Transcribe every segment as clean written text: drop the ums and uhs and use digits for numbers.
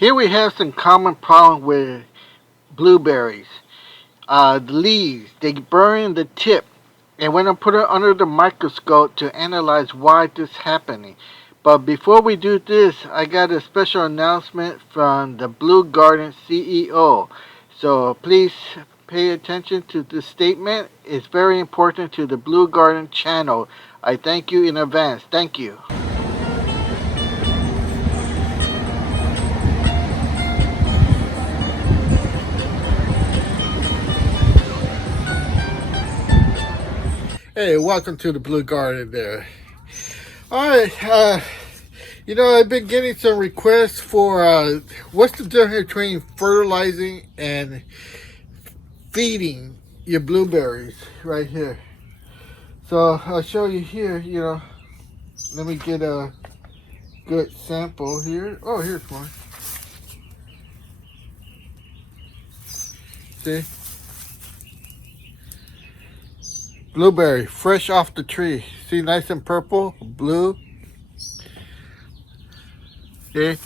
Here we have some common problem with blueberries. The leaves, they burn the tip, and when I put it under the microscope to analyze why this is happening. But before we do this, I got a special announcement from the Blue Garden CEO. So please pay attention to this statement. It's very important to the Blue Garden channel. I thank you in advance. Thank you. Hey, welcome to the Blue Garden there. Alright, I've been getting some requests for what's the difference between fertilizing and feeding your blueberries right here. So I'll show you here, let me get a good sample here. Oh, here's one. See? Blueberry, fresh off the tree. See, nice and purple, blue. See?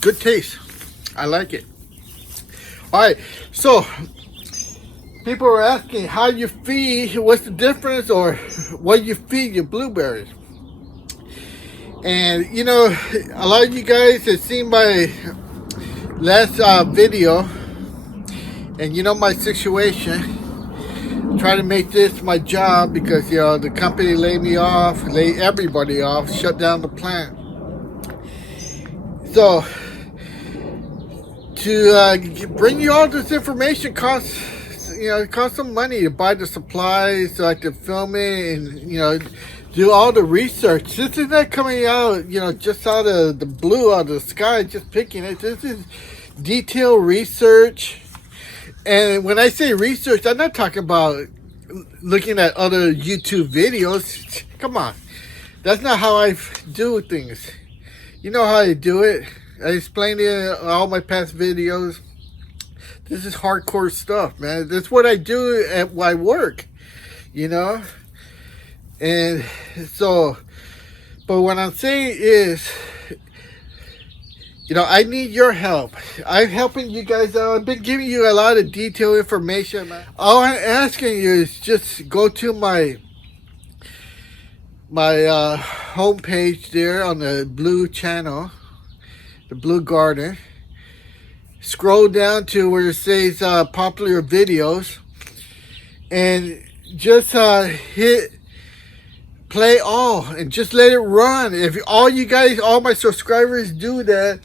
Good taste. I like it. Alright, so people are asking how you feed, what's the difference, or what you feed your blueberries. And a lot of you guys have seen my last video, and my situation. Trying to make this my job because the company laid me off, laid everybody off, shut down the plant. So to bring you all this information costs some money to buy the supplies so I can film it and do all the research. This is not coming out just out of the blue, out of the sky, just picking it. This is detailed research. And when I say research, I'm not talking about looking at other YouTube videos. Come on. That's not how I do things. You know how I do it. I explained it in all my past videos. This is hardcore stuff, man. That's what I do at my work, And so, but what I'm saying is, I need your help. I'm helping you guys out. I've been giving you a lot of detailed information. All I'm asking you is just go to my homepage there on the Blue channel, the Blue Garden. Scroll down to where it says popular videos, and just hit play all and just let it run. If all my subscribers do that,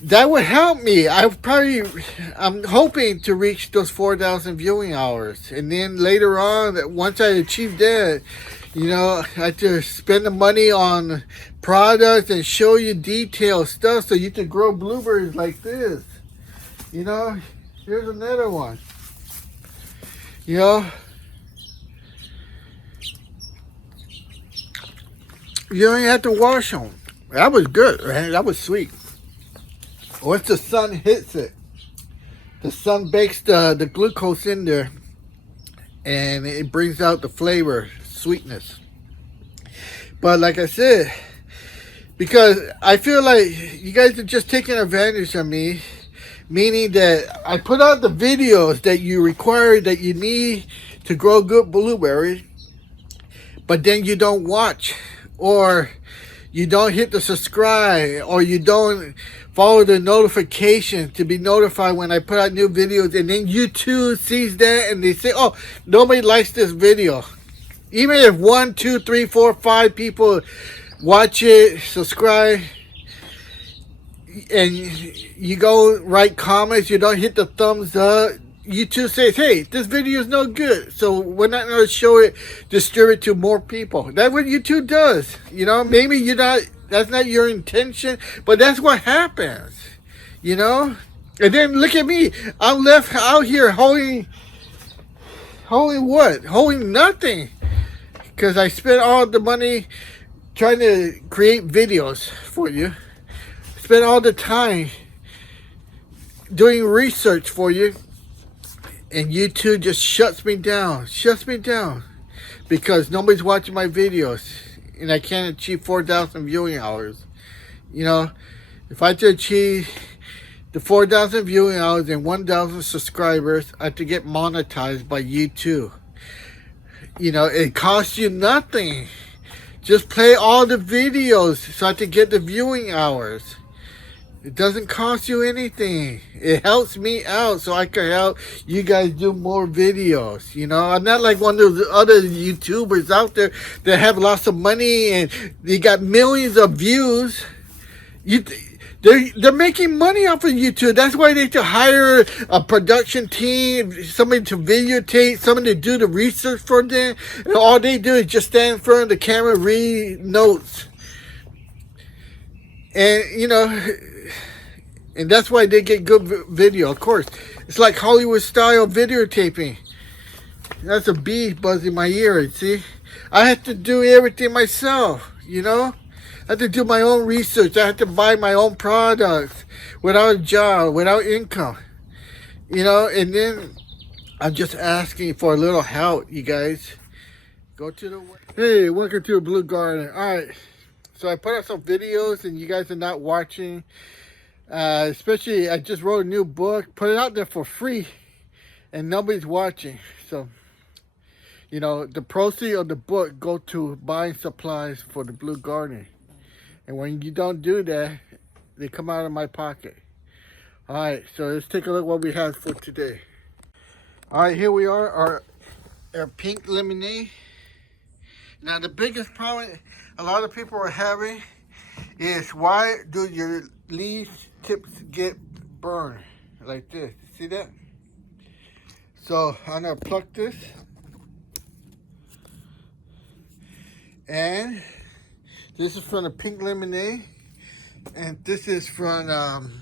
that would help me. I'm hoping to reach those 4,000 viewing hours, and then later on, once I achieve that, I have to spend the money on products and show you detailed stuff so you can grow blueberries like this. Here's another one. You don't have to wash them. That was good, man. That was sweet. Once the sun hits it, the sun bakes the glucose in there, and it brings out the flavor, sweetness. But like I said, because I feel like you guys are just taking advantage of me, meaning that I put out the videos that you require, that you need to grow good blueberries, but then you don't watch, or you don't hit the subscribe, or you don't follow the notification to be notified when I put out new videos, and then YouTube sees that and they say, oh, nobody likes this video. Even if 1, 2, 3, 4, 5 people watch it, subscribe, and you go write comments, you don't hit the thumbs up, YouTube says, hey, this video is no good, so we're not going to show it, distribute to more people. That's what YouTube does. Maybe that's not your intention, but that's what happens. And then look at me. I'm left out here holding what? Holding nothing. Because I spent all the money trying to create videos for you. Spent all the time doing research for you. And YouTube just shuts me down. Because nobody's watching my videos. and I can't achieve 4,000 viewing hours. You know, if I could achieve the 4,000 viewing hours and 1,000 subscribers, I have to get monetized by YouTube. You know, it costs you nothing. Just play all the videos so I can get the viewing hours. It doesn't cost you anything. It helps me out so I can help you guys do more videos. You know, I'm not like one of those other YouTubers out there that have lots of money and they got millions of views. They're making money off of YouTube. That's why they have to hire a production team, somebody to videotape, somebody to do the research for them. And all they do is just stand in front of the camera, read notes. And, you know, and that's why they get good video, of course. It's like Hollywood style videotaping. That's a bee buzzing my ear, see? I have to do everything myself, you know? I have to do my own research. I have to buy my own products without a job, without income. You know, and then I'm just asking for a little help, you guys. Go to the... Hey, welcome to the Blue Garden. Alright, so I put out some videos and you guys are not watching. Especially, I just wrote a new book, put it out there for free, and nobody's watching. So, you know, the proceeds of the book go to buying supplies for the Blue Garden. And when you don't do that, they come out of my pocket. Alright, so let's take a look what we have for today. Alright, here we are, our pink lemonade. Now the biggest problem a lot of people are having is, why do your leaf tips get burned like this? See that? So I'm gonna pluck this, and this is from the pink lemonade, and this is from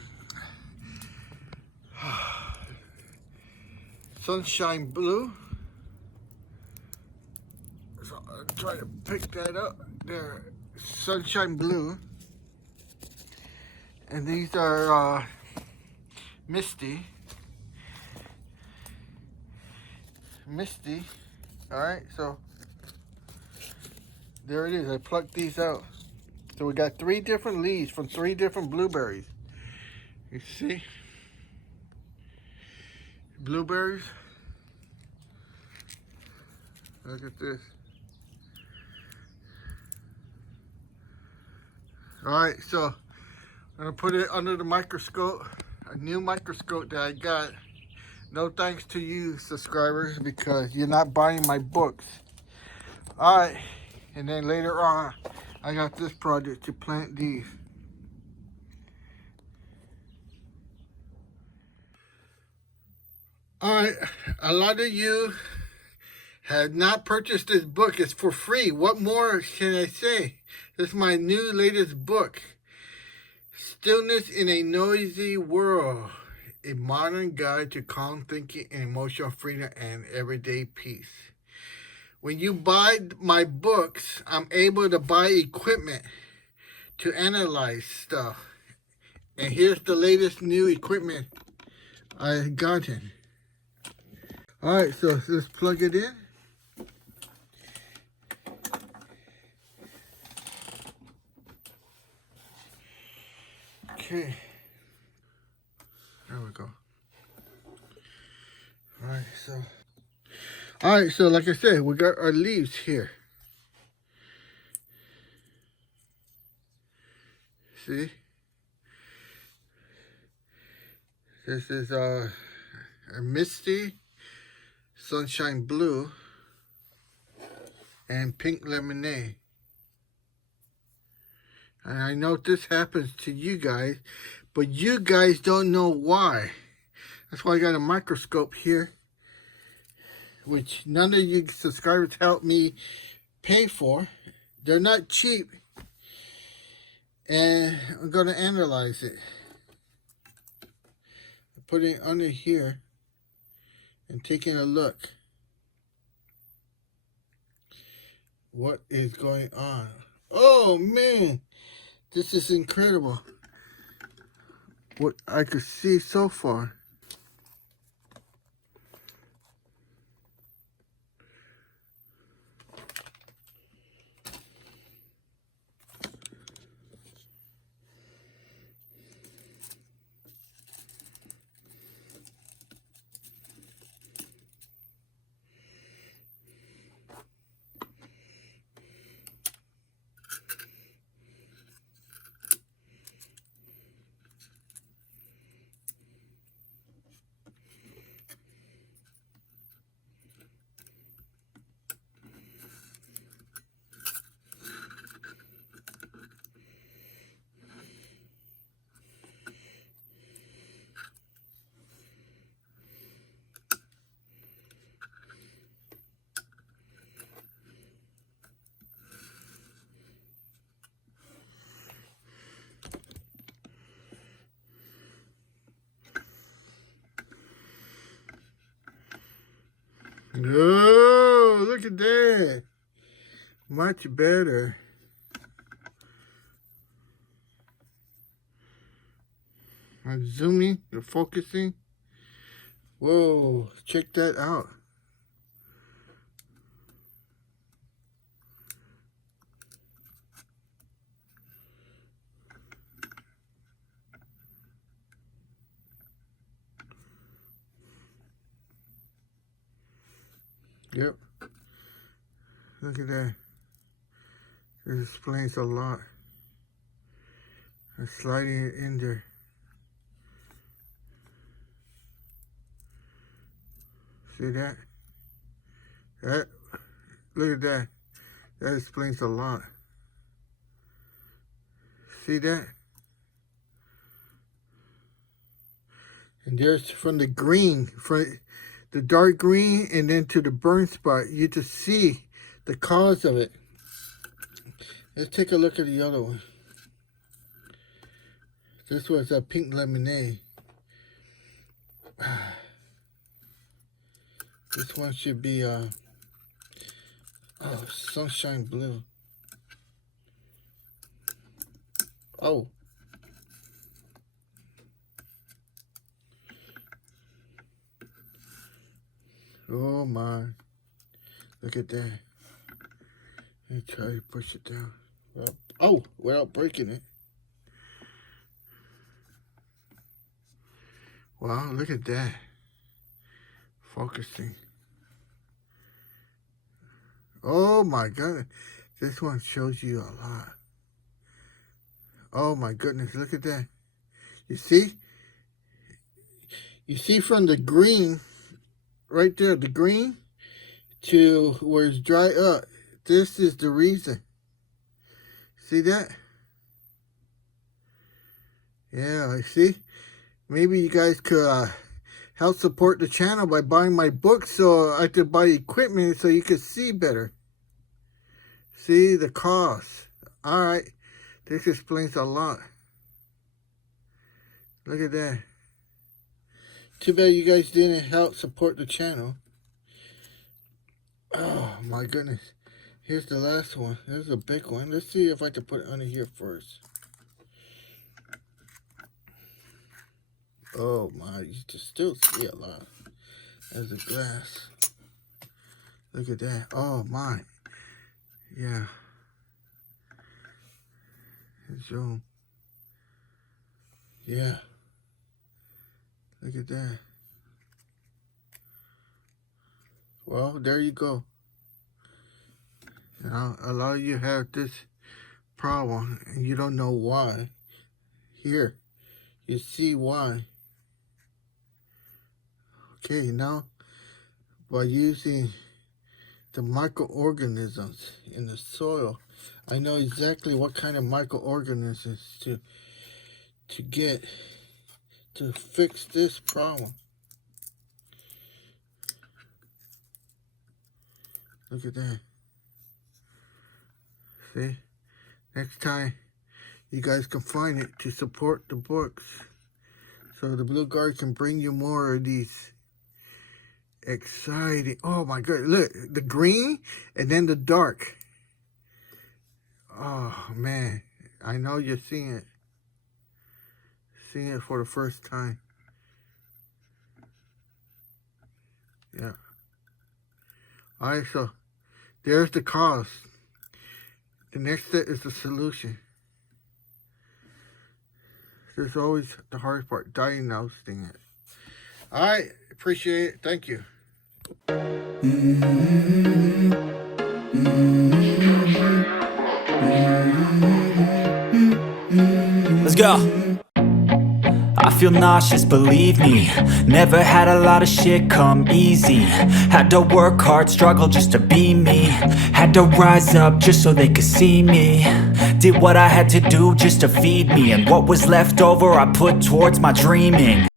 Sunshine Blue. So I'll try to pick that up there. Sunshine Blue. And these are Misty. Alright, so there it is. I plucked these out. So we got 3 different leaves from 3 different blueberries. You see? Blueberries. Look at this. Alright, so I'm going to put it under the microscope. A new microscope that I got. No thanks to you, subscribers, because you're not buying my books. Alright, and then later on, I got this project to plant these. Alright, a lot of you have not purchased this book. It's for free. What more can I say? This is my new latest book. Stillness in a Noisy World. A modern guide to calm thinking and emotional freedom and everyday peace. When you buy my books, I'm able to buy equipment to analyze stuff. And here's the latest new equipment I've gotten. Alright, so let's plug it in. Okay. There we go. Alright, so like I said, we got our leaves here. See? This is a Misty, Sunshine Blue, and Pink Lemonade. And I know this happens to you guys, but you guys don't know why. That's why I got a microscope here, which none of you subscribers help me pay for. They're not cheap. And I'm going to analyze it. I'm putting it under here and taking a look. What is going on? Oh, man. This is incredible. What I could see so far. Oh, look at that. Much better. I'm zooming, you're focusing. Whoa, check that out. Yep. Look at that. This explains a lot. I'm sliding it in there. See that? Look at that. That explains a lot. See that? And there's from the green, from the dark green and then to the burn spot, you just see the cause of it. Let's take a look at the other one. This was a pink lemonade. This one should be sunshine blue. Oh. Oh my. Look at that. Let me try to push it down. Oh, without breaking it. Wow, look at that. Focusing. Oh my god. This one shows you a lot. Oh my goodness, look at that. You see? You see from the green, right there, the green, to where it's dry up. This is the reason. See that? Yeah, I see. Maybe you guys could help support the channel by buying my book so I could buy equipment so you could see better. See the cost. Alright. This explains a lot. Look at that. Too bad you guys didn't help support the channel. Oh my goodness. Here's the last one. There's a big one. Let's see if I can put it under here first. Oh my, you can still see a lot. There's a glass. Look at that. Oh my. Yeah. Zoom. Yeah. Look at that. Well, there you go. Now, a lot of you have this problem and you don't know why. Here, you see why. Okay, now, by using the microorganisms in the soil, I know exactly what kind of microorganisms to get to fix this problem. Look at that. See? Next time, you guys can find it to support the books. So the Blue Guard can bring you more of these exciting. Oh my god, look, the green and then the dark. Oh man, I know you're seeing it. Seeing it for the first time. Yeah. Alright, so there's the cause. The next step is the solution. There's always the hardest part, diagnosing it. Alright, appreciate it. Thank you. Let's go. I feel nauseous, believe me. Never had a lot of shit come easy. Had to work hard, struggle just to be me. Had to rise up just so they could see me. Did what I had to do just to feed me. And what was left over I put towards my dreaming.